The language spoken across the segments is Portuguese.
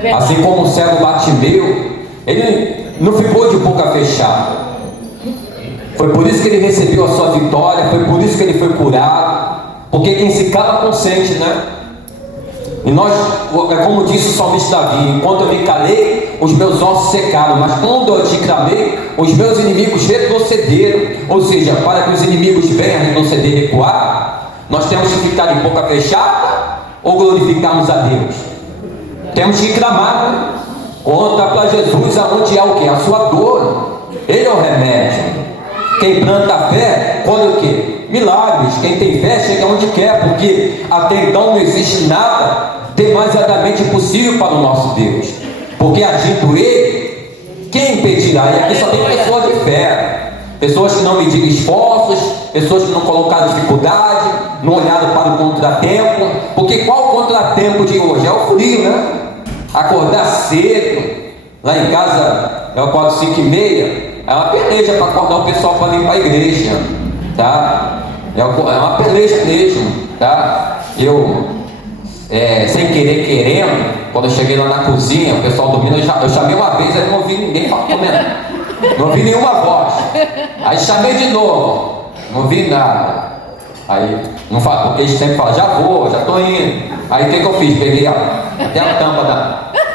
Assim como o cego Bartimeu, ele não ficou de boca fechada. Foi por isso que ele recebeu a sua vitória, foi por isso que ele foi curado. Porque quem se cala consente, né? E nós, é como disse o salmista Davi: enquanto eu me calei, os meus ossos secaram, mas quando eu te clamei, os meus inimigos retrocederam. Ou seja, para que os inimigos venham retroceder e recuar, nós temos que ficar de boca fechada ou glorificarmos a Deus? Temos que clamar, né? Conta para Jesus aonde é o que? A sua dor. Ele é o remédio. Quem planta a fé, colhe o que? Milagres. Quem tem fé chega onde quer, porque até então não existe nada demasiadamente impossível para o nosso Deus. Porque agindo Ele, quem impedirá? E aqui só tem pessoas de fé, pessoas que não mediram esforços, pessoas que não colocaram dificuldade, não olharam para o contratempo. Porque qual o contratempo de hoje? É o frio, né? Acordar cedo. Lá em casa eu acordo 5h30. É uma peleja para acordar o pessoal para limpar a igreja, tá? É uma peleja mesmo, tá? Eu, sem querer, querendo, quando eu cheguei lá na cozinha, o pessoal dormindo, eu chamei uma vez, aí não ouvi ninguém comendo, não ouvi nenhuma voz. Aí chamei de novo, não ouvi nada. Aí, não fala, porque eles sempre falam: já vou, já estou indo. Aí o que eu fiz? Peguei, ó, até a tampa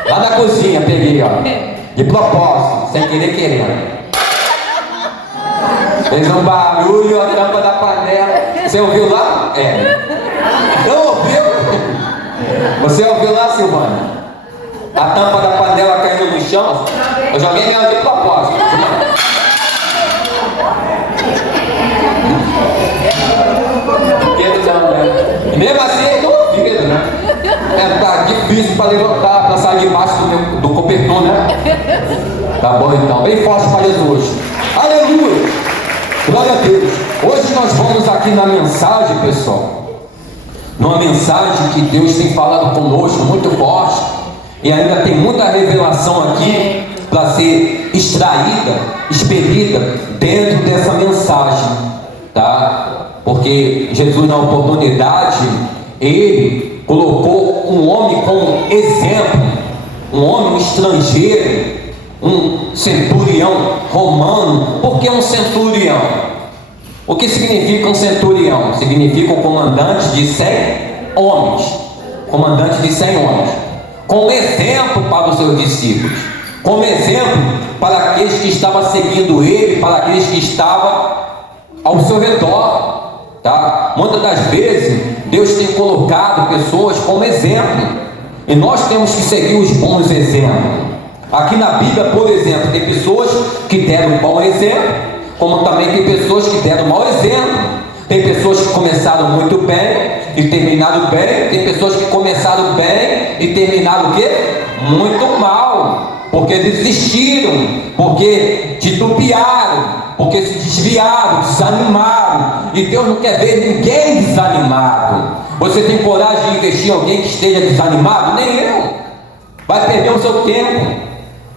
lá na cozinha, peguei, ó, de propósito, sem querer, querendo. Fez um barulho, a tampa da panela. Você ouviu lá? Não ouviu? Você ouviu lá, Silvana? A tampa da panela caindo no chão. Eu joguei nela de propósito. E mesmo assim, eu não ouvi, né? Tá difícil para levantar, para sair debaixo do cobertor, né? Tá bom então, bem forte para Jesus. Aleluia! Glória a Deus. Hoje nós vamos aqui na mensagem, pessoal, numa mensagem que Deus tem falado conosco muito forte, e ainda tem muita revelação aqui para ser extraída, expelida dentro dessa mensagem, tá? Porque Jesus, na oportunidade, Ele colocou um homem como exemplo, um homem estrangeiro, um centurião romano. Por que um centurião? O que significa um centurião? Significa um comandante de 100 homens. Comandante de 100 homens. Como exemplo para os seus discípulos. Como exemplo para aqueles que estavam seguindo ele, para aqueles que estavam ao seu redor. Tá? Muitas das vezes, Deus tem colocado pessoas como exemplo. E nós temos que seguir os bons exemplos. Aqui na Bíblia, por exemplo, tem pessoas que deram um bom exemplo, como também tem pessoas que deram um mau exemplo. Tem pessoas que começaram muito bem e terminaram bem. Tem pessoas que começaram bem e terminaram o quê? Muito mal. Porque desistiram, porque titubearam, porque se desviaram, desanimaram. E Deus não quer ver ninguém desanimado. Você tem coragem de investir em alguém que esteja desanimado? Nem eu. Vai perder o seu tempo.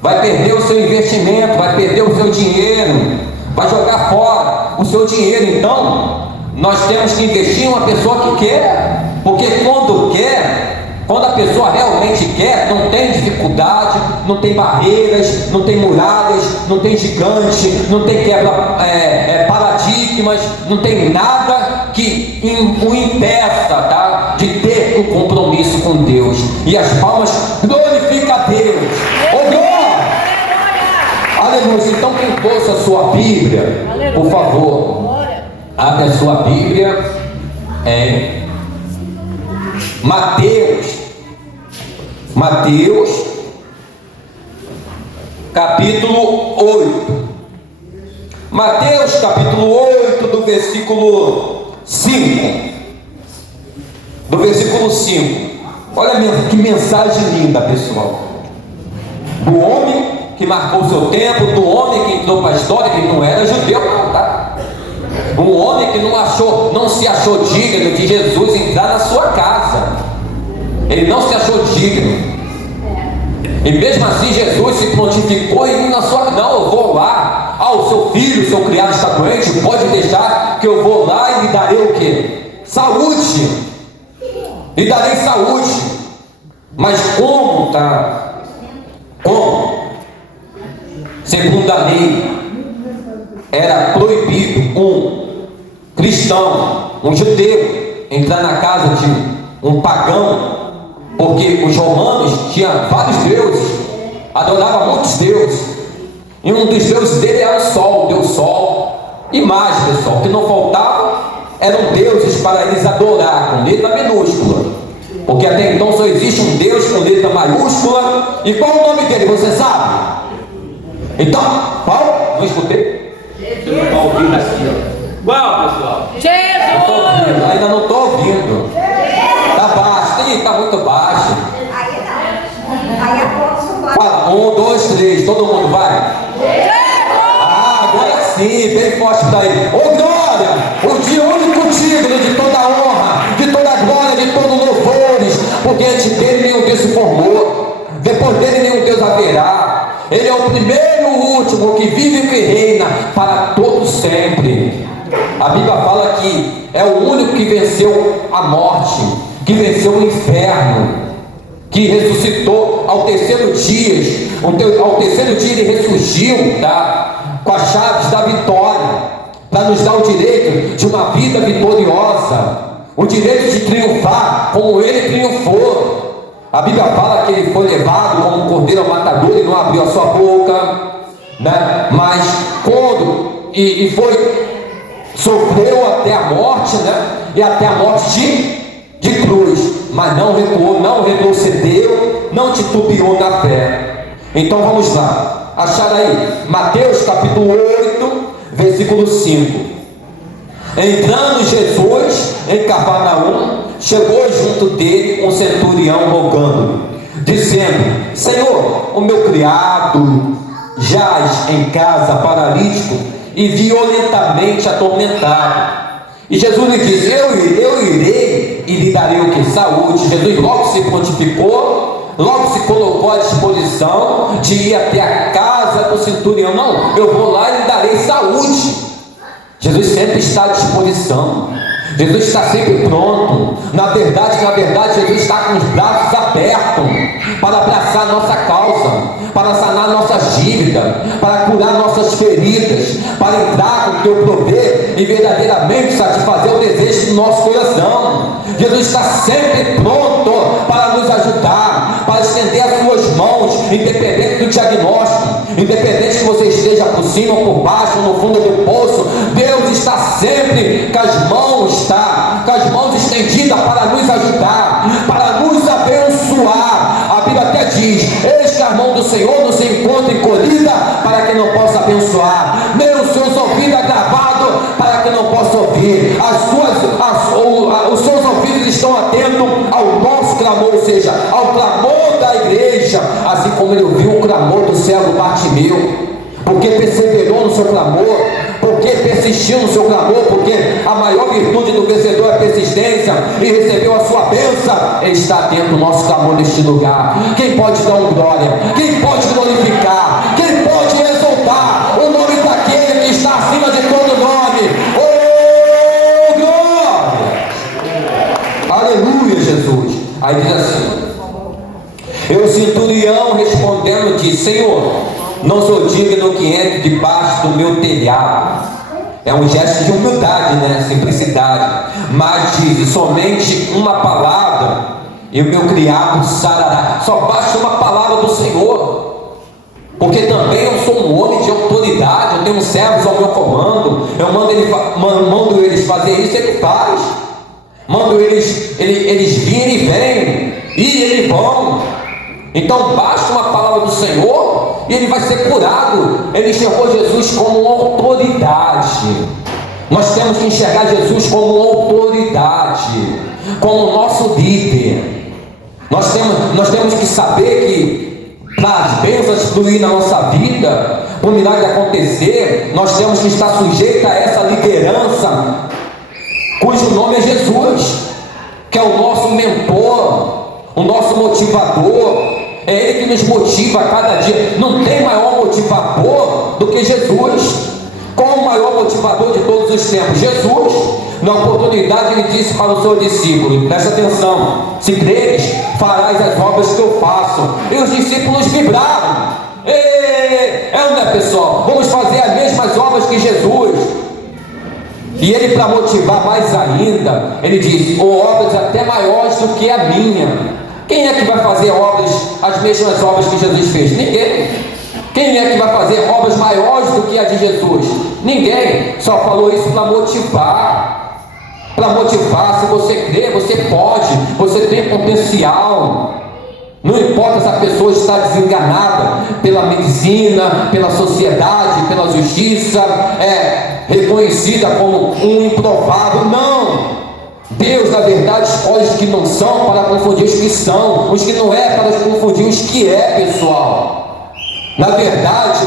Vai perder o seu investimento, vai perder o seu dinheiro, vai jogar fora o seu dinheiro. Então, nós temos que investir em uma pessoa que quer, porque quando quer, quando a pessoa realmente quer, não tem dificuldade, não tem barreiras, não tem muralhas, não tem gigante, não tem paradigmas, não tem nada que o impeça, tá? De ter um compromisso com Deus. E as palmas glorificam a Deus. Oh, glória! Aleluia! Então, quem trouxe a sua Bíblia, por favor, abre a sua Bíblia em Mateus, capítulo 8. Mateus, capítulo 8, do versículo 5. Do versículo 5. Olha que mensagem linda, pessoal. Do homem que marcou o seu tempo, do homem que entrou para a história, que não era judeu, não, tá? Um homem que não se achou digno de Jesus entrar na sua casa. Ele não se achou digno. E mesmo assim Jesus se prontificou e na sua casa. Não, eu vou lá. O seu filho, seu criado está doente, pode deixar que eu vou lá e lhe darei o quê? Saúde. Lhe darei saúde. Mas como, tá? segundo a lei, era proibido um cristão, um judeu, entrar na casa de um pagão, porque os romanos tinham vários deuses, adoravam muitos deuses, e um dos deuses dele era o sol, o deus sol, e mais, pessoal, o que não faltava eram deuses para eles adorar, com letra minúscula, porque até então só existe um Deus com letra maiúscula. E qual o nome dele, você sabe? Então, qual? Não escutei? Você não está ouvindo aqui, ó. Qual, pessoal? Jesus! Ainda não estou ouvindo. Está baixo. Ih, está muito baixo. Aí não. Aí a pouco vai. Fala, 1, 2, 3, todo mundo vai? Ah, agora sim, bem forte para ele. Ô glória! O de único digno de toda honra, de toda glória, de todos louvores, porque antes dele nenhum Deus se formou, depois dele nenhum Deus haverá. Ele é o primeiro e o último, que vive e que reina para todo sempre. A Bíblia fala que é o único que venceu a morte, que venceu o inferno, que ressuscitou ao terceiro dia. Ao terceiro dia ele ressurgiu, tá? Com as chaves da vitória, para nos dar o direito de uma vida vitoriosa, o direito de triunfar como ele triunfou. A Bíblia fala que ele foi levado como um cordeiro ao matador e não abriu a sua boca, né? Mas quando sofreu até a morte, né? E até a morte de cruz, mas não recuou, não retrocedeu, não titubeou na fé. Então vamos lá, achar aí Mateus capítulo 8, versículo 5. Entrando Jesus em Cafarnaum, chegou junto dele um centurião rogando, dizendo: Senhor, o meu criado jaz em casa paralítico e violentamente atormentado. E Jesus lhe disse: eu irei e lhe darei o que? Saúde. Jesus logo se prontificou, logo se colocou à disposição de ir até a casa do centurião. Não, eu vou lá e lhe darei saúde. Jesus sempre está à disposição, Jesus está sempre pronto. Na verdade, Jesus está com os braços abertos para abraçar a nossa causa, para sanar nossas dívidas, para curar nossas feridas, para entrar com o teu prover e verdadeiramente satisfazer o desejo do nosso coração. Jesus está sempre pronto para nos ajudar, para estender as suas mãos, independente do diagnóstico, independente que você esteja por cima ou por baixo, no fundo do poço. Deus está sempre com as mãos, com as mãos estendidas para nos ajudar, para nos abençoar. A Bíblia até diz: eis que a mão do Senhor nos encontra encolhida para que não possa abençoar, nem os seus ouvidos agravados para que não possa ouvir. Os seus ouvidos estão atentos ao nosso clamor, ou seja, ao clamor da igreja, assim como ele ouviu o clamor do cego Bartimeu, porque perseverou no seu clamor, porque persistiu no seu clamor, porque a maior virtude do vencedor é a persistência, e recebeu a sua bênção. Ele está atento ao nosso clamor neste lugar. Quem pode dar um glória? Quem pode glorificar? Quem pode exaltar o nome daquele que está acima de todo nome? Oh, glória! Aleluia, Jesus. Aí diz assim: e o centurião respondendo disse: Senhor, não sou digno que entre debaixo do meu telhado. É um gesto de humildade, né? Simplicidade. Mas diz: somente uma palavra e o meu criado sarará. Só basta uma palavra do Senhor, porque também eu sou um homem de autoridade. Eu tenho servos ao meu comando. Eu mando eles fazer isso, ele faz. Mando eles virem e vêm, e eles vão. Então basta uma palavra do Senhor e ele vai ser curado. Ele enxergou Jesus como uma autoridade. Nós temos que enxergar Jesus como uma autoridade, como nosso líder. Nós temos que saber que para as bênçãos fluir na nossa vida, para o milagre acontecer, nós temos que estar sujeitos a essa liderança, cujo nome é Jesus, que é o nosso mentor, o nosso motivador. É Ele que nos motiva a cada dia. Não tem maior motivador do que Jesus. Qual o maior motivador de todos os tempos? Jesus. Na oportunidade ele disse para o seu discípulo: presta atenção, se creres, farás as obras que eu faço. E os discípulos vibraram. É ou não é, pessoal? Vamos fazer as mesmas obras que Jesus. E ele, para motivar mais ainda, ele diz: ou obras até maiores do que a minha. Quem é que vai fazer obras, as mesmas obras que Jesus fez? Ninguém. Quem é que vai fazer obras maiores do que a de Jesus? Ninguém. Só falou isso para motivar. Para motivar. Se você crê, você pode. Você tem potencial. Não importa se a pessoa está desenganada pela medicina, pela sociedade, pela justiça, reconhecida como um improvável. Não! Deus, na verdade, escolhe os que não são para confundir os que são, os que não é para confundir os que é, pessoal. Na verdade,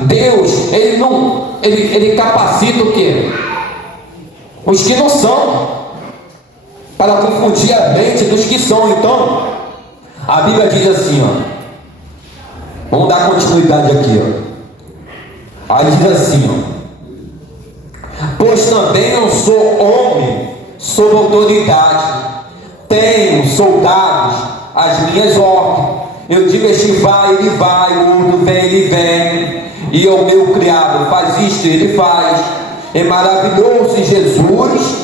Deus, ele capacita o quê? Os que não são, para confundir a mente dos que são. Então, a Bíblia diz assim, vamos dar continuidade aqui, Aí diz assim, pois também eu sou homem, sob autoridade, tenho soldados às minhas ordens. Eu digo: este vai, ele vai, o outro vem, ele vem. E o meu criado faz isto, ele faz. E maravilhou-se Jesus,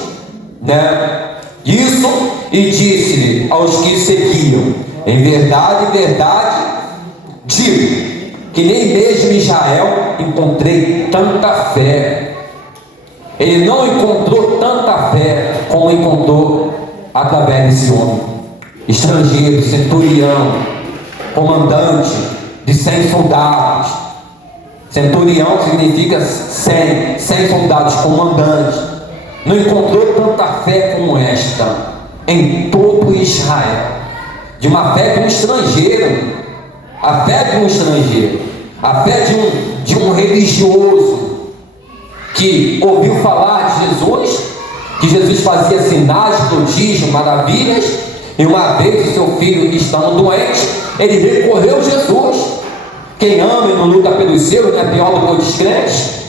Isso, e disse-lhe aos que seguiam: em verdade, digo que nem mesmo em Israel encontrei tanta fé. Ele não encontrou tanta fé como encontrou através desse homem, estrangeiro, centurião, comandante de 100 soldados. Centurião significa 100 soldados, comandante. Não encontrou tanta fé como esta em todo Israel. De uma fé de um estrangeiro, a fé de um estrangeiro, a fé de um religioso que ouviu falar de Jesus, que Jesus fazia sinais, prodígios, maravilhas, e uma vez o seu filho estando doente, ele recorreu a Jesus. Quem ama e não luta pelos seus, não é pior do que o descrente.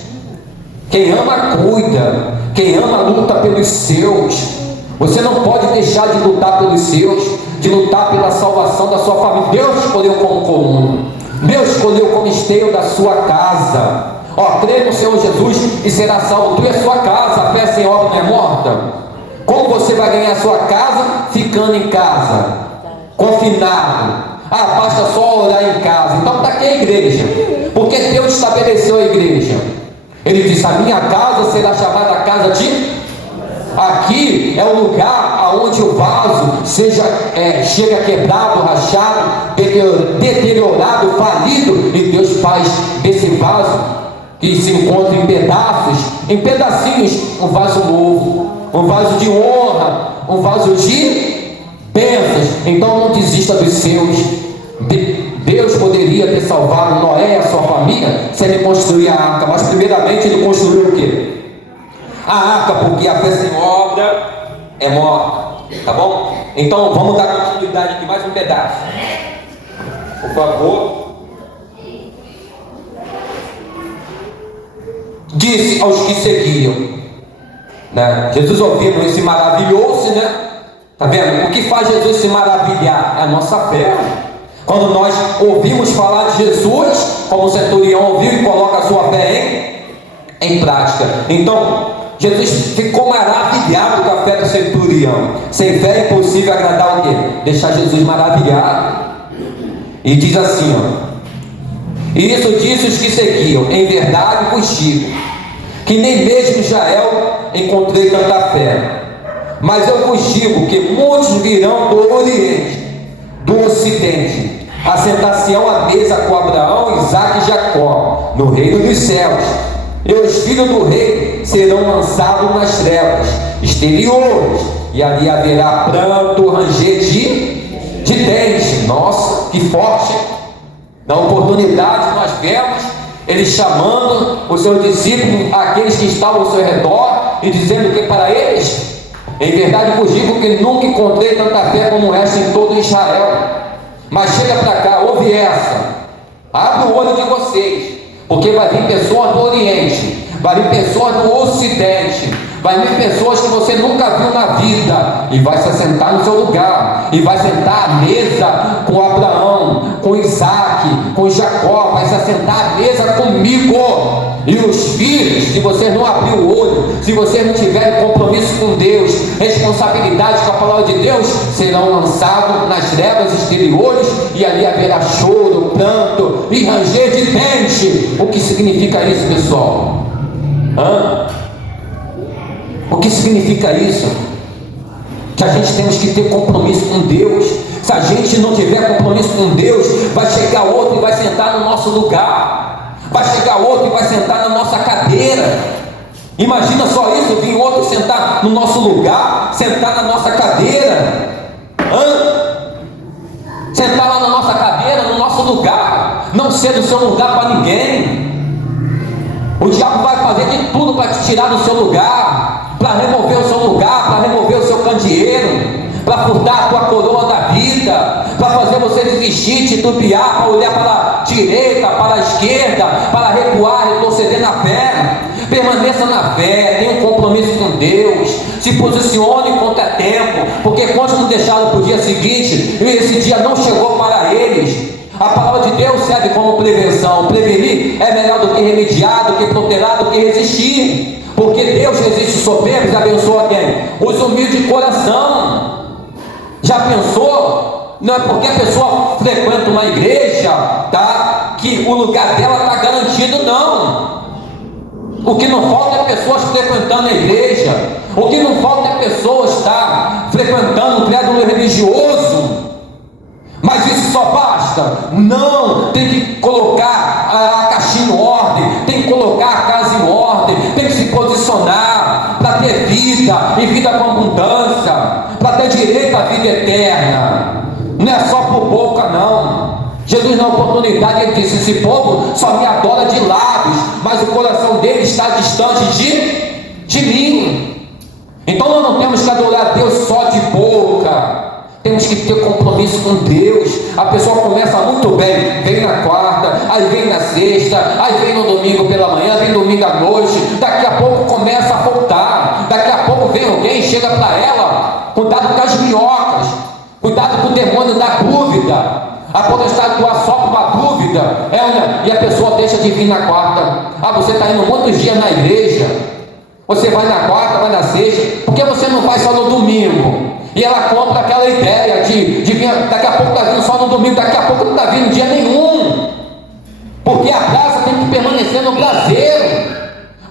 Quem ama, cuida. Quem ama, luta pelos seus. Você não pode deixar de lutar pelos seus, de lutar pela salvação da sua família. Deus escolheu como comum, Deus escolheu como esteio da sua casa. Crê no Senhor Jesus e será salvo tu e a sua casa. A fé sem obra não é morta. Como você vai ganhar a sua casa? Ficando em casa, confinado. Basta só orar em casa. Então está aqui a igreja, porque Deus estabeleceu a igreja. Ele disse: a minha casa será chamada casa de... Aqui é o lugar aonde o vaso chega quebrado, rachado, deteriorado, falido, e Deus faz desse vaso que se encontra em pedaços, em pedacinhos, um vaso novo, um vaso de honra, um vaso de bênçãos. Então não desista dos seus. Deus poderia ter salvado Noé e a sua família se ele construir a arca, mas primeiramente ele construiu o quê? A arca, porque a fé sem obra é morta, tá bom? Então vamos dar continuidade aqui, mais um pedaço, por favor. Disse aos que seguiam, Jesus ouvindo isso se maravilhou-se, tá vendo? O que faz Jesus se maravilhar é a nossa fé. Quando nós ouvimos falar de Jesus, como o centurião ouviu e coloca a sua fé em prática. Então Jesus ficou maravilhado com a fé do centurião. Sem fé é impossível agradar o quê? Deixar Jesus maravilhado. E diz assim, e isso disse os que seguiam: em verdade vos digo, que nem mesmo em Israel encontrei tanta fé. Mas eu vos digo que muitos virão do Oriente, do Ocidente, assentar-se-ão à mesa com Abraão, Isaque e Jacó, no reino dos céus. E os filhos do rei serão lançados nas trevas exteriores, e ali haverá pranto, ranger de dentes. Nossa, que forte! Na oportunidade nós vemos ele chamando os seus discípulos, aqueles que estavam ao seu redor, e dizendo que para eles: em verdade vos digo que nunca encontrei tanta fé como esta em todo Israel. Mas chega para cá, ouve essa, abre o olho de vocês, porque vai vir pessoas do Oriente, vai vir pessoas do Ocidente, vai vir pessoas que você nunca viu na vida, e vai se assentar no seu lugar, e vai sentar à mesa com Abraão, com Isaque, com Jacó, vai se assentar à mesa comigo. E os filhos, se vocês não abrir o olho, se vocês não tiverem compromisso com Deus, responsabilidade com a palavra de Deus, serão lançados nas trevas exteriores, e ali haverá choro, pranto e ranger de dente. O que significa isso, pessoal? O que significa isso? Que a gente temos que ter compromisso com Deus. Se a gente não tiver compromisso com Deus, vai chegar outro e vai sentar no nosso lugar, vai chegar outro e vai sentar na nossa cadeira. Imagina só isso, vir outro sentar no nosso lugar, sentar na nossa cadeira, sentar lá na nossa cadeira, no nosso lugar, não ser do seu lugar para ninguém. O diabo vai fazer de tudo para te tirar do seu lugar, para remover o seu lugar, para remover o seu candeeiro, para furtar a tua coroa da vida, para fazer você desistir, titubear, para olhar para a direita, para a esquerda, para recuar, retroceder na fé. Permaneça na fé, tenha um compromisso com Deus, se posicione enquanto é tempo, porque quando não deixaram para o dia seguinte, e esse dia não chegou para eles. A palavra de Deus serve como prevenção. Prevenir é melhor do que remediar, do que protelar, do que resistir, porque Deus resiste os soberbos e abençoa quem? Os humildes de coração. Já pensou? Não é porque a pessoa frequenta uma igreja, tá, que o lugar dela está garantido, não. O que não falta é pessoas frequentando a igreja. O que não falta é pessoas estar frequentando um crédulo religioso. Mas isso só basta? Não, tem que colocar a caixinha em ordem, tem que colocar a casa em ordem, tem que se posicionar para ter vida e vida com abundância, para ter direito à vida eterna. Não é só por boca, não. Jesus, na oportunidade, ele disse: esse povo só me adora de lábios, mas o coração dele está distante de mim. Então nós não temos que adorar a Deus só de boca. Temos que ter compromisso com Deus. A pessoa começa muito bem, vem na quarta, aí vem na sexta, aí vem no domingo pela manhã, vem domingo à noite, daqui a pouco começa a faltar, daqui a pouco vem alguém e chega para ela: cuidado com as minhocas, cuidado com o demônio da dúvida. A potestade do assopro uma dúvida, e a pessoa deixa de vir na quarta. Você está indo muitos dias na igreja, você vai na quarta, vai na sexta, por que você não vai só no domingo? E ela compra aquela ideia de vir, daqui a pouco está vindo só no domingo, daqui a pouco não está vindo dia nenhum, porque a graça tem que permanecer no braseiro.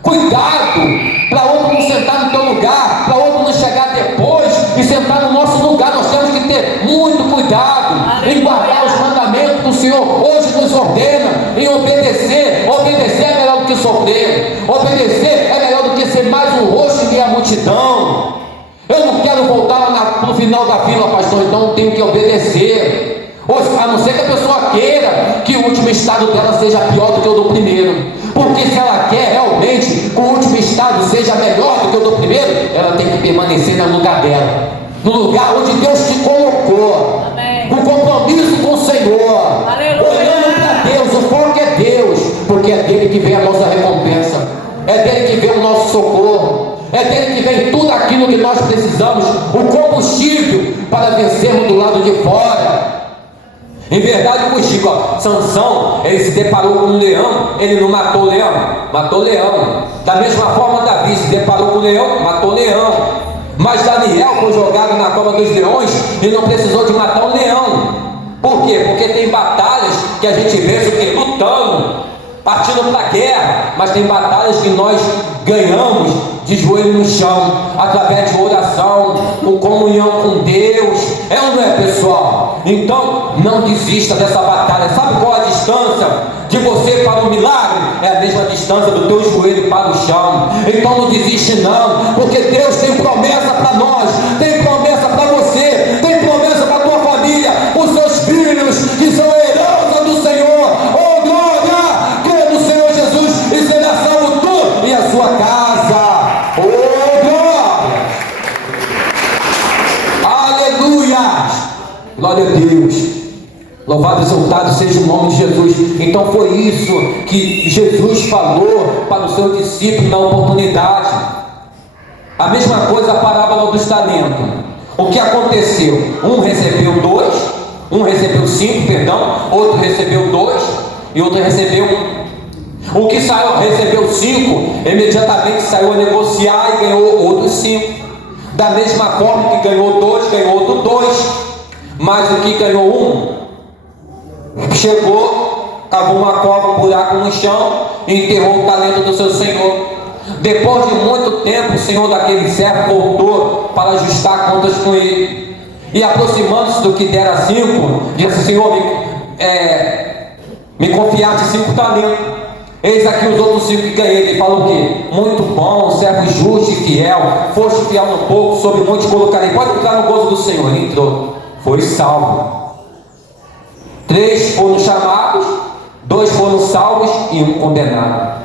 Cuidado para outro não sentar no teu lugar, para outro não chegar depois e sentar no nosso lugar. Nós temos que ter muito cuidado em guardar os mandamentos que o Senhor hoje nos ordena, em obedecer. Obedecer é melhor do que sofrer, obedecer é melhor do que ser mais um rosto em meio à multidão. Eu não quero voltar lá no final da fila, pastor, então eu tenho que obedecer. A não ser que a pessoa queira que o último estado dela seja pior do que o do primeiro. Porque se ela quer realmente que o último estado seja melhor do que o do primeiro, ela tem que permanecer no lugar dela, no lugar onde Deus te colocou. Amém. Com compromisso com o Senhor. Aleluia. Olhando para Deus, o foco é Deus, porque é dele que vem a nossa recompensa, é dele que vem o nosso socorro, é dele que vem tudo aquilo que nós precisamos, o combustível para vencermos do lado de fora. Em verdade eu vos digo, Sansão, ele se deparou com um leão, ele não matou o leão, matou o leão. Da mesma forma, Davi se deparou com o leão, matou o leão. Mas Daniel foi jogado na cova dos leões e não precisou de matar um leão. Por quê? Porque tem batalhas que a gente vê o quê? Lutando, partindo para a guerra, mas tem batalhas que nós ganhamos de joelho no chão, através de oração, com comunhão com Deus. É ou não é, pessoal? Então não desista dessa batalha. Sabe qual a distância de você para o milagre? É a mesma distância do teu joelho para o chão. Então não desiste não, porque Deus tem promessa para nós, tem promessa para você, tem promessa para a tua família, os seus filhos que são herança do Senhor. Oh glória, crê no Senhor Jesus e será salvo tu e a sua casa. Oh glória, aleluia, glória a Deus. Louvado e exaltado seja o nome de Jesus. Então foi isso que Jesus falou para o seu discípulo na oportunidade. A mesma coisa a parábola dos talentos. O que aconteceu? Um recebeu 2, um recebeu 5, perdão, outro recebeu 2 e outro recebeu 1. O que recebeu 5, imediatamente saiu a negociar e ganhou outros 5. Da mesma forma que ganhou 2, ganhou outro 2. Mas o que ganhou 1, chegou, cavou uma cova, um buraco no chão e enterrou o talento do seu senhor. Depois de muito tempo, o senhor daquele servo voltou para ajustar contas com ele. E aproximando-se do que dera 5, disse: Senhor, me confiaste 5 talentos. Eis aqui os outros 5 que ganhei. Ele falou o quê? Muito bom, servo justo e fiel. Foste fiel no pouco, sobre muito colocarei. Pode entrar no gozo do Senhor. Ele entrou, foi salvo. 3 foram chamados, 2 foram salvos e 1 condenado.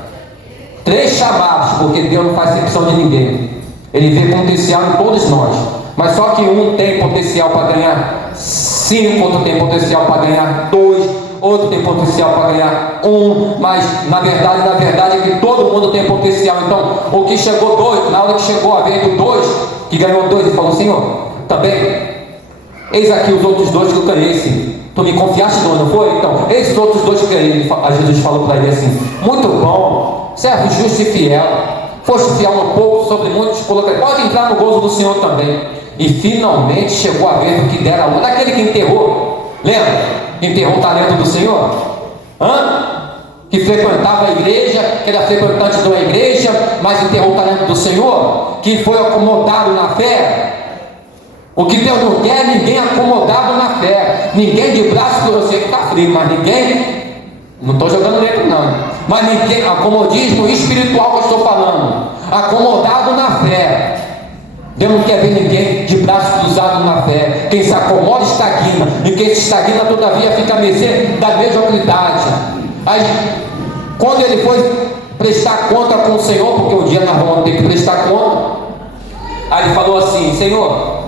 3 chamados, porque Deus não faz exceção de ninguém. Ele vê potencial em todos nós. Mas só que um tem potencial para ganhar 5, outro tem potencial para ganhar 2, outro tem potencial para ganhar 1. Mas na verdade é que todo mundo tem potencial. Então, o que chegou 2, na hora que chegou a vez do 2, que ganhou 2, ele falou: Senhor, também, eis aqui os outros 2 que eu ganhei, sim. Tu me confiaste, não foi? Então, esses outros 2 que ganhei. Jesus falou para ele assim: muito bom, servo justo e fiel. Foste fiel no pouco, sobre muitos colocarei. Pode entrar no gozo do Senhor também. E finalmente chegou a vez do que dera um. Daquele que enterrou, lembra? Enterrou o talento do Senhor? Que frequentava a igreja, que era frequentante de uma igreja, mas enterrou o talento do Senhor, que foi acomodado na fé. O que Deus não quer é ninguém acomodado na fé, ninguém de braço que você que está frio, mas ninguém, não estou jogando dentro não, mas ninguém, acomodismo espiritual que eu estou falando, acomodado na fé. Deus não quer ver ninguém de braço cruzado na fé. Quem se acomoda estagna, e quem se estagna todavia fica a mercê da mediocridade. Aí, quando ele foi prestar conta com o Senhor, porque um dia nós vamos ter que prestar conta, aí ele falou assim: Senhor,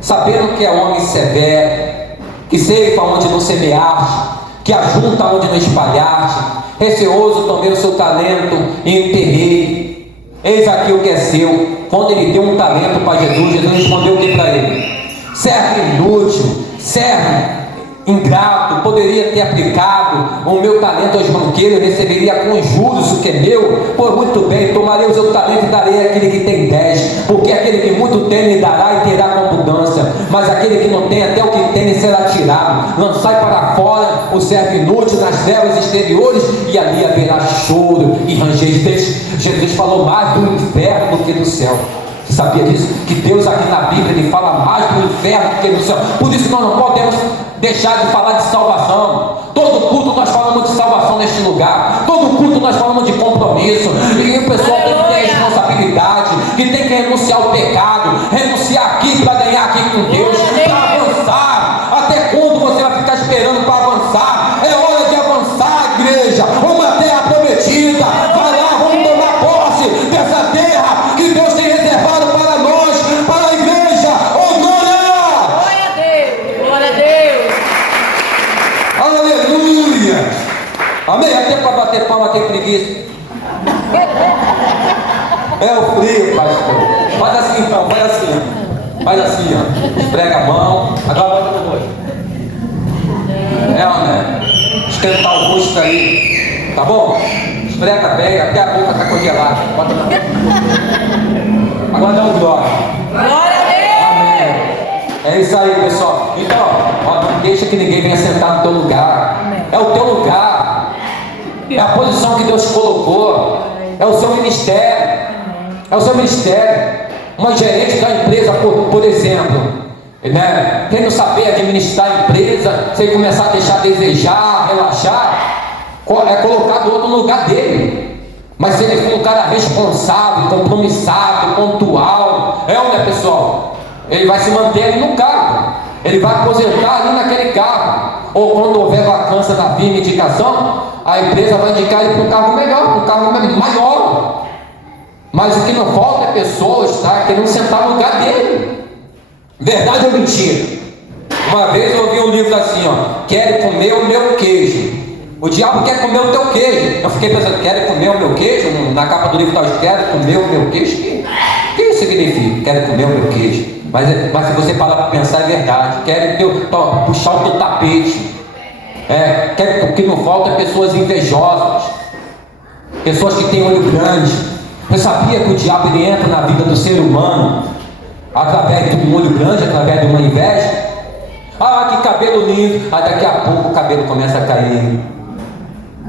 sabendo que é homem severo, que ceifa onde não semeaste, que ajunta onde não espalhaste, receoso tomei o seu talento e enterrei. Eis aqui o que é seu. Quando ele deu um talento para Jesus, Jesus respondeu o que para ele? Servo inútil, servo ingrato, poderia ter aplicado o meu talento aos banqueiros, receberia com juros o que é meu. Pois muito bem, tomarei o seu talento e darei àquele que tem 10, porque aquele que muito tem lhe dará e terá com abundância, mas aquele que não tem, até o que tem será tirado. Lançai para fora o servo inútil nas trevas exteriores, e ali haverá choro e ranger de dentes. Jesus falou mais do inferno do que do céu. Você sabia disso? Que Deus aqui na Bíblia ele fala mais do inferno do que do céu. Por isso nós não podemos deixar de falar de salvação. Todo culto nós falamos de salvação neste lugar. Todo culto nós falamos de compromisso. E o pessoal tem que ter responsabilidade, que tem que renunciar ao pecado, renunciar aqui para ganhar aqui com Deus, para avançar. Até quando você vai ficar esperando para avançar? É hora de avançar, igreja. Uma terra prometida. Vai lá, vamos tomar posse dessa terra que Deus tem reservado para nós, para a igreja. Oh, glória! Glória a Deus! Glória a Deus! Aleluia! Amém? Até para bater palma tem preguiça. É o frio, pastor. Faz assim então, faz assim. Faz assim, ó. Esfrega a mão. Agora bota no rosto. Né? Esquentar o rosto aí. Tá bom? Esfrega bem, até a boca tá congelada. Bota na boca. Agora dá um glória. Glória a Deus! Amém. É isso aí, pessoal. Então, ó, não deixa que ninguém venha sentar no teu lugar. Amém. É o teu lugar. É a posição que Deus colocou. É o seu ministério. É o seu ministério. Uma gerente da empresa, por exemplo, né? Quem não saber administrar a empresa, sem começar a deixar a desejar, relaxar, é colocado outro no lugar dele. Mas se ele for um cara responsável, compromissado, pontual, né, pessoal? Ele vai se manter ali no cargo. Ele vai aposentar ali naquele cargo. Ou quando houver vacância na firma, indicação, a empresa vai indicar ele para um cargo melhor, para um cargo maior. Mas o que não falta é pessoas, tá, querendo sentar no lugar dele. Verdade ou mentira? Uma vez eu ouvi um livro assim, ó: quer comer o meu queijo. O diabo quer comer o teu queijo. Eu fiquei pensando: quer comer o meu queijo? Na capa do livro está: quer comer o meu queijo? O que isso significa? Quer comer o meu queijo? Mas se você parar para pensar, é verdade. Quer puxar o teu tapete. O que não falta é pessoas invejosas, pessoas que têm olho grande. Você sabia que o diabo ele entra na vida do ser humano através de um olho grande, através de uma inveja? Ah, que cabelo lindo! Aí daqui a pouco o cabelo começa a cair.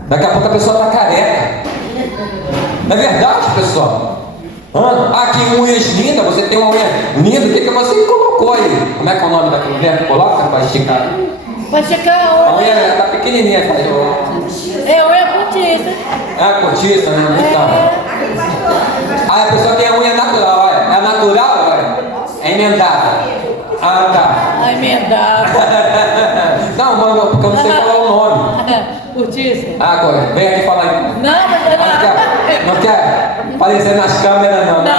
Daqui a pouco a pessoa está careca. Não é verdade, pessoal? Ah, que unhas lindas! Você tem uma unha linda, o que você colocou aí? Como é que é o nome daquele mulher que coloca para esticar? Vai checar A a unha unha. está pequenininha, faz. É unha postiça. É cortiça, né? Então. Ah, a pessoa tem a unha natural, olha. É natural, olha. É emendada. Ah, tá. A emendada. Não, mano, porque eu não sei falar o nome. Postiça. Ah, agora, vem aqui falar aí. Não, mas Não quer aparecer nas câmeras, não, né?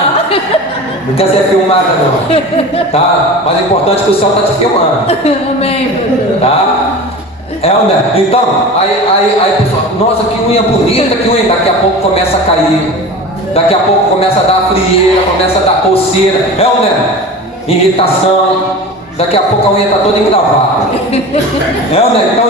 Não quer ser filmada, não. Tá? Mas é importante que o céu tá te filmando. Amém, pastor. Tá? Né? Então, aí pessoal, nossa, que unha bonita, que unha. Daqui a pouco começa a cair. Daqui a pouco começa a dar frieira, começa a dar coceira. Né? Irritação. Daqui a pouco a unha está toda engravada. Né?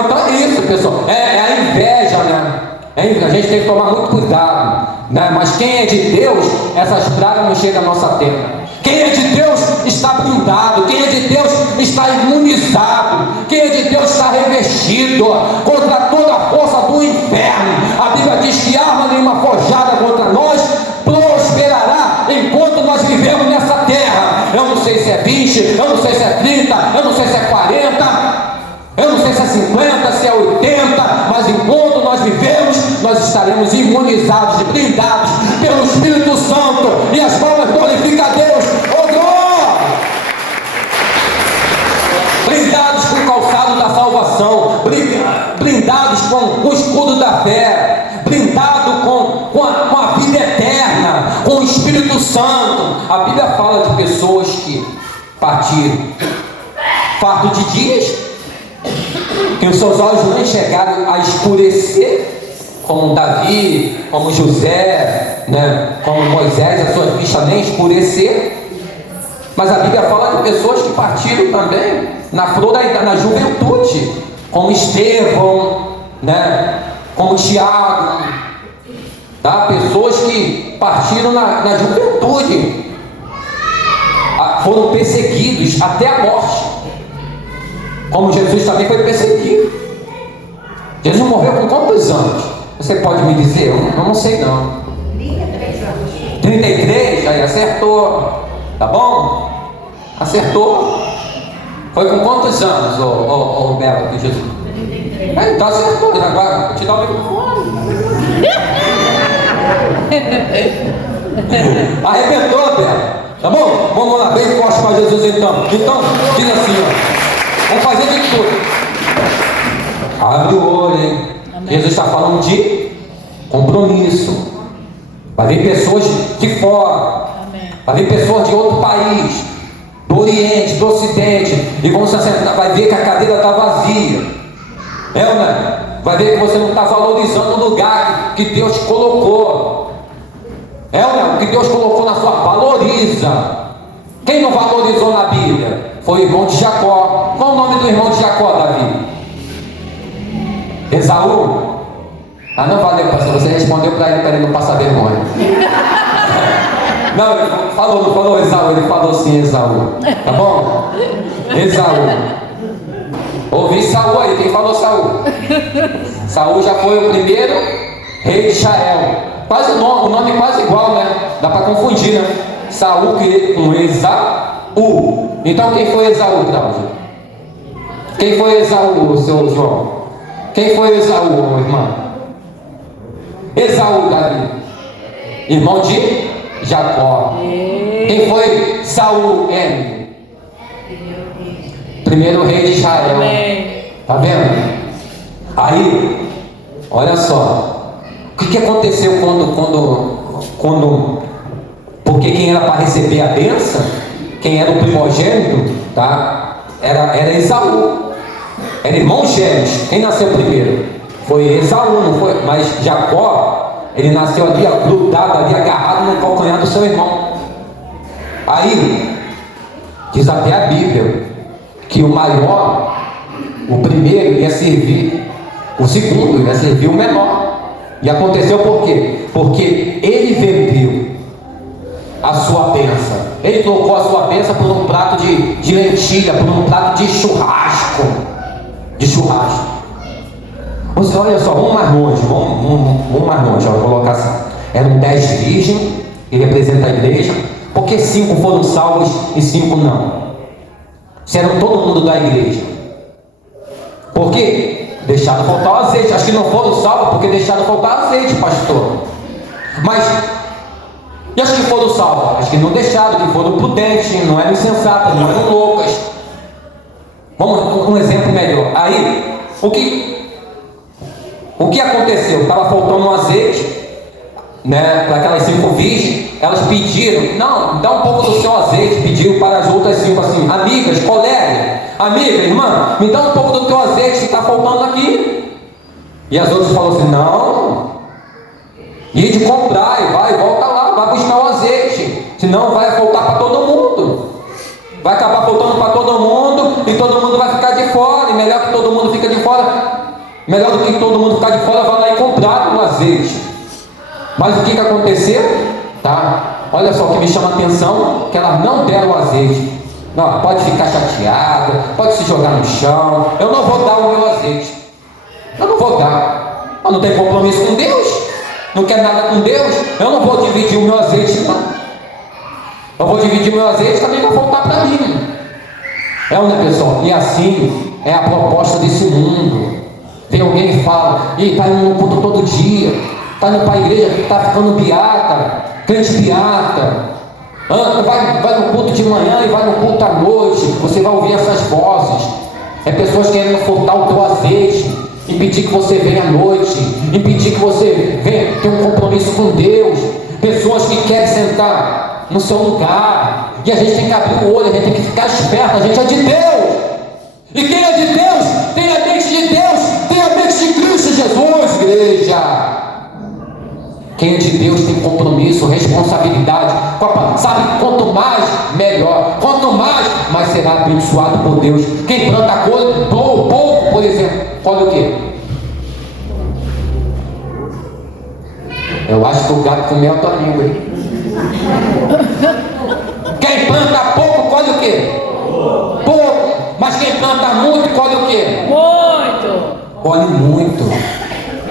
Então é isso, pessoal. É a inveja, né? A gente tem que tomar muito cuidado, né? Mas quem é de Deus, essas pragas não chegam à nossa terra. Quem é de Deus está blindado. Quem é de Deus está imunizado. Quem é de Deus está revestido contra toda a força do inferno. A Bíblia diz que arma nenhuma forjada contra nós prosperará enquanto nós vivemos nessa terra. Eu não sei se é 20, eu não sei se é 30, eu não sei se é 40, eu não sei se é 50, se é 80, mas enquanto nós vivemos, nós estaremos imunizados, blindados pelo Espírito Santo, e as palmas glorificam a Deus. Oh, glória! Blindados com o calçado da salvação, blindados com o escudo da fé, blindado com a vida eterna, com o Espírito Santo. A Bíblia fala de pessoas que partiram farto de dias, que os seus olhos não chegaram a escurecer, como Davi, como José, né? Como Moisés, as suas vistas nem escurecer. Mas a Bíblia fala de pessoas que partiram também na flor na juventude, como Estevão, né? Como Tiago, tá? Pessoas que partiram na juventude, foram perseguidos até a morte, como Jesus também foi perseguido. Jesus morreu com quantos anos? Você pode me dizer? Eu não sei não. 33? Aí acertou. Tá bom? Acertou. Foi com quantos anos, ô Bela, de Jesus? Então acertou. Agora vou te dar o microfone. Arrebentou, Bela. Tá bom? Vamos lá, bem forte para Jesus então. Então, diz assim, ó. Vamos fazer de tudo. Abre o olho, hein? Amém. Jesus está falando de compromisso. Vai vir pessoas de fora. Amém. Vai vir pessoas de outro país, do Oriente, do Ocidente, e vão se assentar. Vai ver que a cadeira está vazia. Né? Vai ver que você não está valorizando o lugar que Deus te colocou. Né? O que Deus colocou na sua, valoriza. Quem não valorizou na Bíblia? Foi o irmão de Jacó. Qual o nome do irmão de Jacó, Davi? Esaú? Ah, não valeu, pastor. Você respondeu para ele não passar vergonha. Não, ele não falou Esaú, ele falou sim, Esaú. Tá bom? Esaú. Ouvi Saul aí, quem falou Saul? Saul já foi o primeiro rei de Israel. Quase o nome quase igual, né? Dá para confundir, né? Saul com Esaú. Então quem foi Esaú, Cláudio? Quem foi Esaú, seu João? Quem foi Esaú, irmão? Esaú, Davi, irmão de Jacó. Quem foi Saul, primeiro rei de Israel. Tá vendo? Aí, olha só, o que aconteceu quando porque quem era para receber a bênção, quem era o primogênito, tá? Era Esaú. Era irmão gêmeos. Quem nasceu primeiro? Foi Esaú, não foi? Mas Jacó, ele nasceu ali grudado, ali agarrado no calcanhar do seu irmão. Aí, diz até a Bíblia que o maior, o primeiro, ia servir o segundo ia servir o menor. E aconteceu por quê? Porque ele vendeu a sua bênção. Ele trocou a sua bênção por um prato de lentilha, por um prato de churrasco. Você olha só, vamos mais longe, vamos mais longe, ó, vou colocar assim. Eram 10 virgens, que representa a igreja. Por que 5 foram salvos e 5 não? Se eram todo mundo da igreja. Por quê? Deixaram faltar o azeite. Acho que não foram salvos porque deixaram faltar azeite, pastor. Mas, e as que foram salvas? As que não deixaram, que foram prudentes, não eram insensatas, não eram loucas. Vamos um exemplo melhor. Aí, o que aconteceu? Estava faltando um azeite, né, para aquelas 5 virgens. Elas pediram, não, dá um pouco do seu azeite. Pediram para as outras 5 assim, amigas, colega, amiga, irmã, me dá um pouco do teu azeite que está faltando aqui. E as outras falaram assim, não, e de comprar, e vai, volta lá, vai buscar o azeite, senão vai faltar para todo mundo. Vai acabar faltando para todo mundo e todo mundo vai ficar de fora. E melhor que todo mundo fica de fora, melhor do que todo mundo ficar de fora, vai lá e comprar o azeite. Mas o que aconteceu? Tá? Olha só o que me chama a atenção, que elas não deram o azeite. Não, pode ficar chateada, pode se jogar no chão. Eu não vou dar o meu azeite. Eu não vou dar. Eu não tenho compromisso com Deus. Não quero nada com Deus. Eu não vou dividir o meu azeite, não. Eu vou dividir o meu azeite, também vai faltar para mim. É, né, pessoal? E assim é a proposta desse mundo. Tem alguém que fala, e está indo no culto todo dia, está indo para a igreja, está ficando beata, crente beata. Vai no culto de manhã e vai no culto à noite. Você vai ouvir essas vozes. É pessoas querendo furtar o teu azeite, impedir que você venha à noite, impedir que você venha ter um compromisso com Deus. Pessoas que querem sentar no seu lugar. E a gente tem que abrir o olho, a gente tem que ficar esperto. A gente é de Deus. E quem é de Deus tem a mente de Deus, tem a mente de Cristo Jesus, igreja. Quem é de Deus tem compromisso, responsabilidade. Sabe, quanto mais, melhor. Quanto mais será abençoado por Deus. Quem planta pouco, por exemplo, colhe o quê? Eu acho que o gato comeu a tua língua, hein? Quem planta pouco, colhe o quê? Pouco. Mas quem planta muito, colhe o quê? Muito. Colhe muito.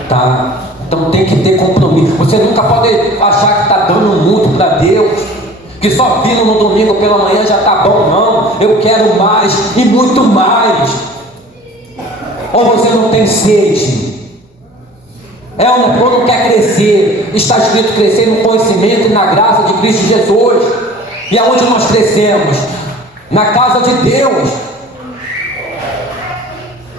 Tá? Então tem que ter compromisso. Você nunca pode achar que está dando muito para Deus, que só vindo no domingo pela manhã já está bom. Não, eu quero mais e muito mais. Ou você não tem sede? Ou não quer crescer? Está escrito crescer no conhecimento e na graça de Cristo Jesus. E aonde nós crescemos? Na casa de Deus.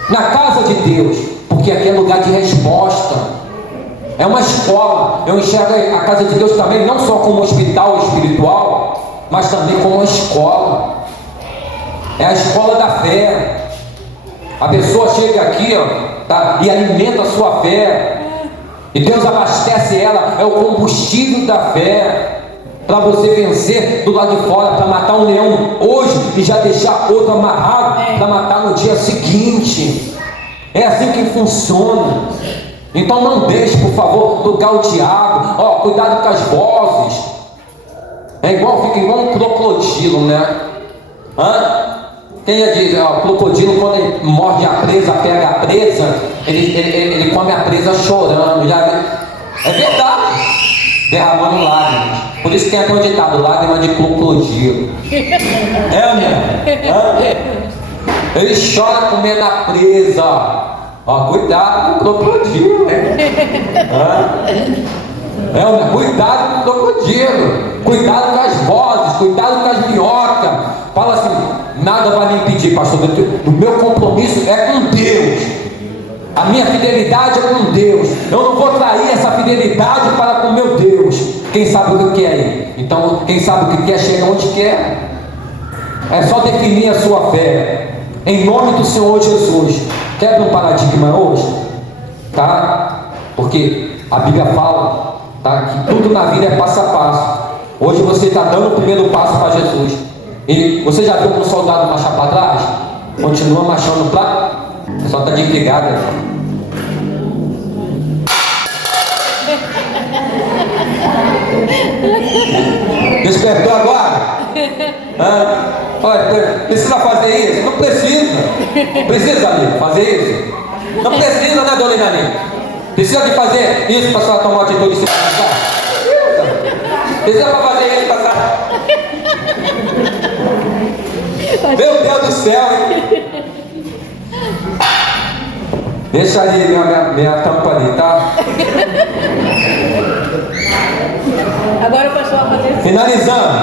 Na casa de Deus. Porque aqui é lugar de resposta. É uma escola. Eu enxergo a casa de Deus também não só como um hospital espiritual, mas também como uma escola. É a escola da fé. A pessoa chega aqui, ó, tá, e alimenta a sua fé. E Deus abastece ela, é o combustível da fé, para você vencer do lado de fora, para matar um leão hoje e já deixar outro amarrado para matar no dia seguinte. É assim que funciona. Então não deixe, por favor, tocar o diabo. Ó, cuidado com as vozes. Fica igual um crocodilo, né? Quem já diz, ó, crocodilo, quando ele morde a presa, pega a presa, ele come a presa chorando. É verdade. Derramando lágrimas. Por isso que tem aquele ditado, lágrima de crocodilo. Ele chora comendo a presa. Ó, cuidado com o crocodilo, né? Cuidado com o crocodilo. Cuidado com as vozes, cuidado com as minhocas. Fala assim, nada vai me impedir, pastor. O meu compromisso é com Deus. A minha fidelidade é com Deus. Eu não vou trair essa fidelidade para com meu Deus. Quem sabe o que quer? Então, quem sabe o que quer, chega onde quer. É só definir a sua fé. Em nome do Senhor Jesus. Quebra um paradigma hoje, tá? Porque a Bíblia fala, tá, que tudo na vida é passo a passo. Hoje você está dando o primeiro passo para Jesus. E você já viu um soldado marchar para trás? Continua marchando para... Só está desligado. Despertou agora? Olha, precisa fazer isso? Não precisa. Precisa, amigo, fazer isso? Não precisa, né, dona Inani? Precisa de fazer isso para a senhora tomar uma atitude de se passar? Precisa para fazer isso para a... Meu Deus do céu, hein? Deixa aí minha tampa ali, tá? Agora o pastor vai fazer assim. Finalizando.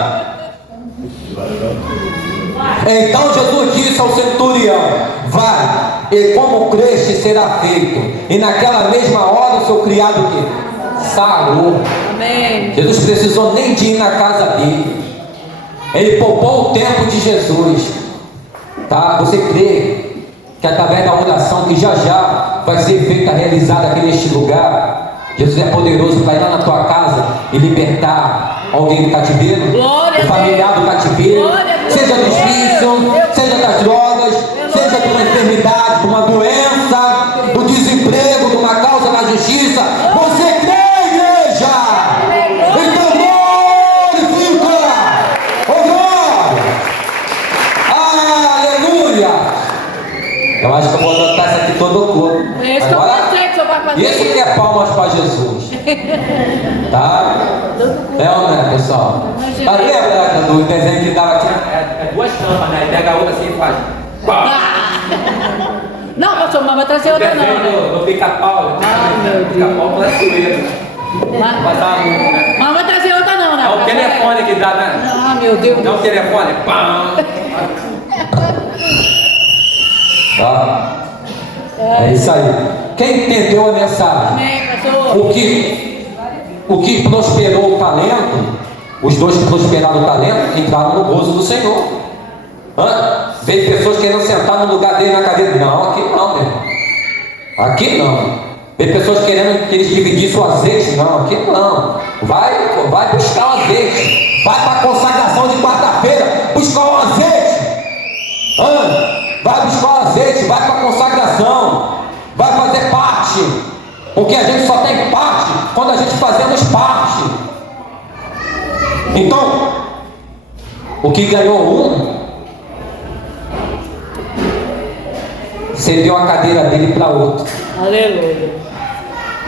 Então Jesus disse ao centurião: vai, e como creste será feito. E naquela mesma hora o seu criado que sarou. Amém. Jesus precisou nem de ir na casa dele. Ele poupou o tempo de Jesus. Tá? Você crê que através da oração que já vai ser feita, realizada aqui neste lugar, Jesus é poderoso para ir lá na tua casa e libertar alguém do cativeiro, Glória o familiar do cativeiro, Glória a Deus. seja dos vícios, seja das drogas, seja de uma enfermidade, de uma doença, do desemprego, de uma causa na justiça. Você crê, igreja? Então glorifica! Oh, glória! Aleluia! Eu acho que eu vou adotar isso aqui todo o corpo. Esse que eu gostei que o senhor vai fazer. Isso que é palmas para Jesus. Tá? É ou não é, pessoal? Tá lembra do desenho que dava aqui? É duas tampas, né? Pega a outra assim e faz. Pá! Não, pastor, mas vai trazer outra não, né? Desenho do pica-pau. Ah, meu Deus. Pica-pau brasileiro. Mas Passava muito, né? não vai trazer outra não, né? É o telefone que dá, né? Ah, meu Deus. Não é o telefone. Pam! Tá? É isso aí. Quem entendeu a mensagem? Amém, pastor. O que prosperou o talento, os dois que prosperaram o talento, entraram no gozo do Senhor. Veio pessoas querendo sentar no lugar dele na cadeira. Não, aqui não, meu irmão. Aqui não. Veio pessoas querendo que eles dividissem o azeite. Não, aqui não. Vai buscar o azeite. Vai para a consagração de quarta-feira buscar o azeite. Vai buscar o azeite, vai para a consagração, vai fazer parte, porque a gente só tem parte quando a gente fazemos parte. Então, o que ganhou cedeu a cadeira dele para outro. Aleluia.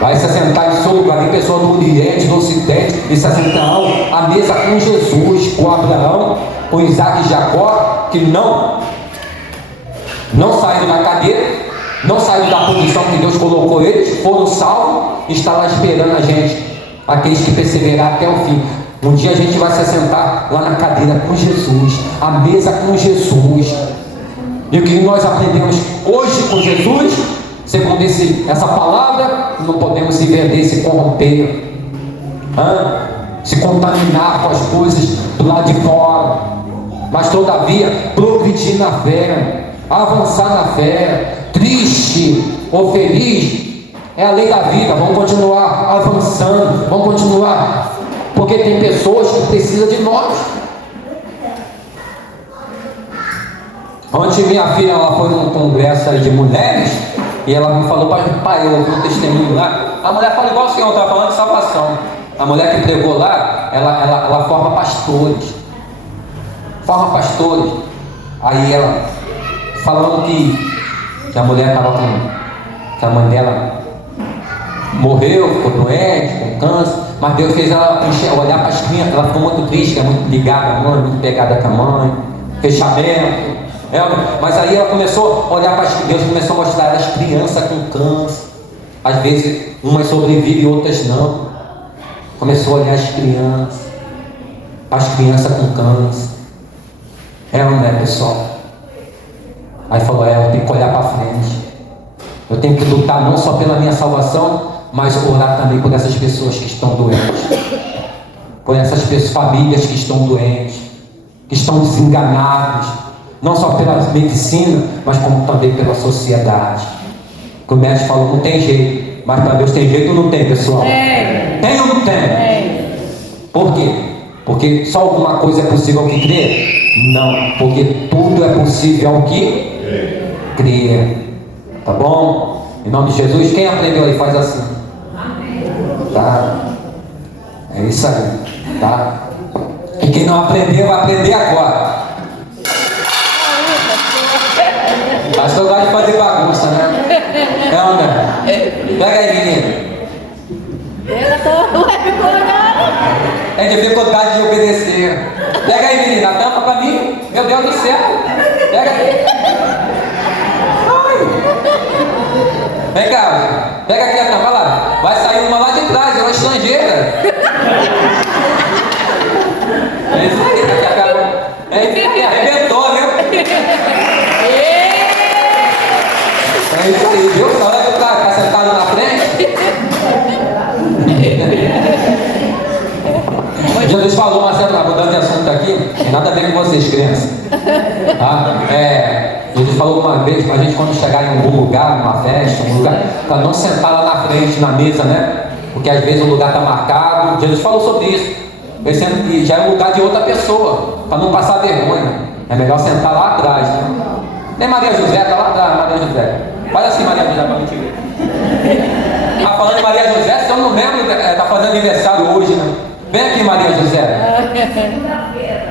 Vai se assentar em seu lugar. Tem pessoas do Oriente, do Ocidente, e se assentarão à mesa com Jesus, com Abraão, com Isaac e Jacó, que não saíram da cadeira, não saíram da posição que Deus colocou eles, foram salvos e estão lá esperando a gente, aqueles que perseveraram até o fim. Um dia a gente vai se assentar lá na cadeira com Jesus, à mesa com Jesus. E o que nós aprendemos hoje com Jesus, segundo essa palavra, não podemos se vender, se corromper, se contaminar com as coisas do lado de fora, mas todavia progredir na fé, avançar na fé. Triste ou feliz é a lei da vida. Vamos continuar avançando, vamos continuar, porque tem pessoas que precisam de nós. Ontem minha filha, ela foi num congresso aí de mulheres e ela me falou: pai, eu ouvi um testemunho lá. A mulher fala igual o senhor, estava falando de salvação. A mulher que pregou lá, ela forma pastores. Aí ela falando que a mulher estava que a mãe dela morreu, ficou doente, com câncer, mas Deus fez ela olhar para as crianças. Ela ficou muito triste, é muito ligada à mãe, muito pegada com a mãe, fechamento. Mas aí ela começou a olhar para as crianças, Deus começou a mostrar as crianças com câncer. Às vezes umas sobrevivem e outras não. Começou a olhar as crianças com câncer. Não é, pessoal? Aí falou: eu tenho que olhar para frente. Eu tenho que lutar não só pela minha salvação, mas orar também por essas pessoas que estão doentes, por essas famílias que estão doentes, que estão desenganadas, não só pela medicina, mas como também pela sociedade. O médico falou: não tem jeito, mas para Deus tem jeito ou não tem, pessoal? Tem ou não tem? Por quê? Porque só alguma coisa é possível ao que crê? Não, porque tudo é possível ao que crê. Tá bom? Em nome de Jesus, quem aprendeu aí faz assim. Tá? É isso aí, tá? E quem não aprendeu, vai aprender agora. Acho que eu gosto de fazer bagunça, né? É ou não é? Pega aí, menino. Ela não é picona. É dificuldade de obedecer. Pega aí, menina, a tampa pra mim. Meu Deus do céu. Pega aí. Ai. Vem cá, pega aqui a tampa, olha lá. Vai sair uma lá de trás, ela é estrangeira. É isso aí, daqui a pouco. É isso aí, arrebentou, viu? É isso aí, viu? Na hora que tá sentado na frente. Jesus falou, Marcelo, mudando de assunto aqui, tem nada a ver com vocês, crianças. Tá? Jesus falou uma vez pra gente, quando chegar em algum lugar, numa festa, um lugar, pra não sentar lá na frente, na mesa, né? Porque às vezes o lugar tá marcado. Jesus falou sobre isso. Pensando que já é um lugar de outra pessoa, pra não passar vergonha. É melhor sentar lá atrás, né? Tem Maria José, tá lá atrás, Maria José. Olha assim, Maria José, pra gente ver. Ah, falando de Maria José, se eu não lembro, tá fazendo aniversário hoje, né? Vem aqui, Maria José.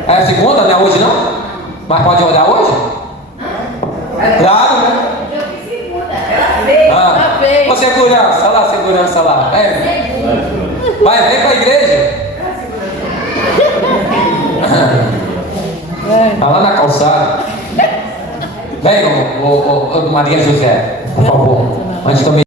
É segunda, não é hoje não? Mas pode olhar hoje? Claro, né? Ah, ô segurança, olha lá, segurança lá. Vai, vem pra igreja. Tá lá na calçada. Vem, ô Maria José, por favor. Antes também.